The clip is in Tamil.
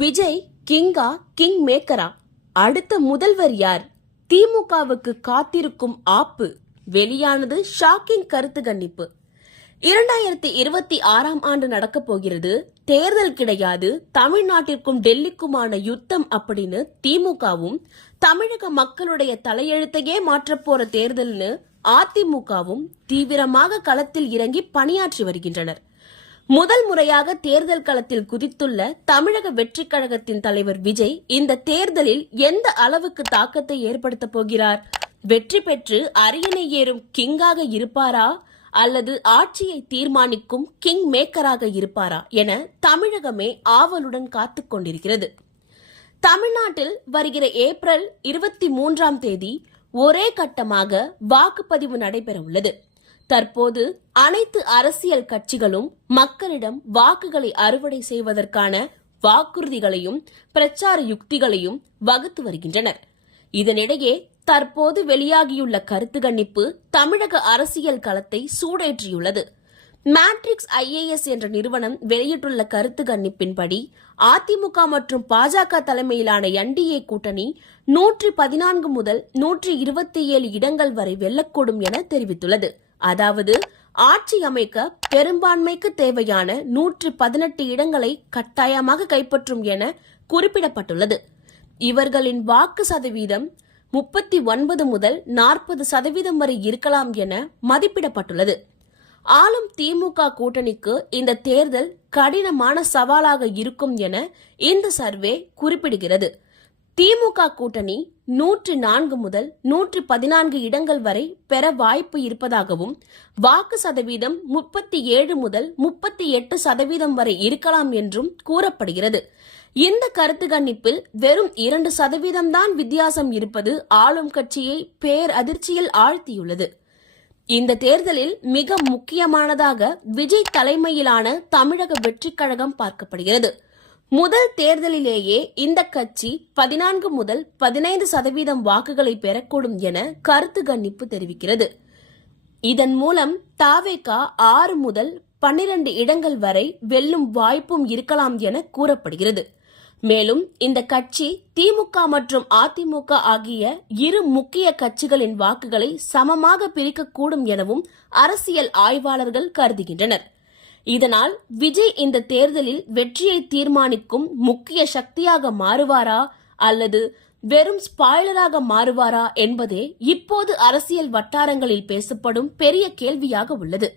விஜய் கிங்கா கிங் மேக்கரா? அடுத்த முதல்வர் யார்? திமுகவுக்கு காத்திருக்கும் ஆப்பு. வெளியானது ஷாக்கிங் கருத்து கணிப்பு. 2026ஆம் ஆண்டு நடக்க போகிறது. தேர்தல் கிடையாது, தமிழ்நாட்டிற்கும் டெல்லிக்குமான யுத்தம் அப்படின்னு திமுகவும், தமிழக மக்களுடைய தலையெழுத்தையே மாற்றப்போற தேர்தல்னு அதிமுகவும் தீவிரமாக களத்தில் இறங்கி பணியாற்றி வருகின்றனர். முதல் முறையாக தேர்தல் களத்தில் குதித்துள்ள தமிழக வெற்றி கழகத்தின் தலைவர் விஜய் இந்த தேர்தலில் எந்த அளவுக்கு தாக்கத்தை ஏற்படுத்த போகிறார்? வெற்றி பெற்று அரியணை ஏறும் கிங்காக இருப்பாரா அல்லது ஆட்சியை தீர்மானிக்கும் கிங் மேக்கராக இருப்பாரா என தமிழகமே ஆவலுடன் காத்துக் கொண்டிருக்கிறது. தமிழ்நாட்டில் வருகிற ஏப்ரல் 23ஆம் தேதி ஒரே கட்டமாக வாக்குப்பதிவு நடைபெற உள்ளது. தற்போது அனைத்து அரசியல் கட்சிகளும் மக்களிடம் வாக்குகளை அறுவடை செய்வதற்கான வாக்குறுதிகளையும் பிரச்சார யுக்திகளையும் வகுத்து வருகின்றனர். இதனிடையே தற்போது வெளியாகியுள்ள கருத்து கணிப்பு தமிழக அரசியல் களத்தை சூடேற்றியுள்ளது. மேட்ரிக்ஸ் IAS என்ற நிறுவனம் வெளியிட்டுள்ள கருத்து கணிப்பின்படி அதிமுக மற்றும் பாஜக தலைமையிலான NDA கூட்டணி 114 முதல் 127 இடங்கள் வரை வெல்லக்கூடும் என தெரிவித்துள்ளது. அதாவது ஆட்சி அமைக்க பெரும்பான்மைக்கு தேவையான 118 இடங்களை கட்டாயமாக கைப்பற்றும் என குறிப்பிடப்பட்டுள்ளது. இவர்களின் வாக்கு சதவீதம் 39 முதல் 40% வரை இருக்கலாம் என மதிப்பிடப்பட்டுள்ளது. ஆளும் திமுக கூட்டணிக்கு இந்த தேர்தல் கடினமான சவாலாக இருக்கும் என இந்த சர்வே குறிப்பிடுகிறது. திமுக கூட்டணி 104 முதல் 114 இடங்கள் வரை பெற வாய்ப்பு இருப்பதாகவும், வாக்கு சதவீதம் 37 முதல் 38% வரை இருக்கலாம் என்றும் கூறப்படுகிறது. இந்த கருத்து கணிப்பில் வெறும் 2% தான் வித்தியாசம் இருப்பது ஆளும் கட்சியை பேரதிர்ச்சியில் ஆழ்த்தியுள்ளது. இந்த தேர்தலில் மிக முக்கியமானதாக விஜய் தலைமையிலான தமிழக வெற்றி கழகம் பார்க்கப்படுகிறது. முதல் தேர்தலிலேயே இந்த கட்சி 14 முதல் 15% வாக்குகளை பெறக்கூடும் என கருத்து கணிப்பு தெரிவிக்கிறது. இதன் மூலம் தாவேகா 6 முதல் 12 இடங்கள் வரை வெல்லும் வாய்ப்பும் இருக்கலாம் என கூறப்படுகிறது. மேலும் இந்த கட்சி திமுக மற்றும் அதிமுக ஆகிய இரு முக்கிய கட்சிகளின் வாக்குகளை சமமாக பிரிக்கக்கூடும் எனவும் அரசியல் ஆய்வாளர்கள் கருதுகின்றனர். இதனால் விஜய் இந்த தேர்தலில் வெற்றியை தீர்மானிக்கும் முக்கிய சக்தியாக மாறுவாரா அல்லது வெறும் ஸ்பாய்லராக மாறுவாரா என்பதே இப்போது அரசியல் வட்டாரங்களில் பேசப்படும் பெரிய கேள்வியாக உள்ளது.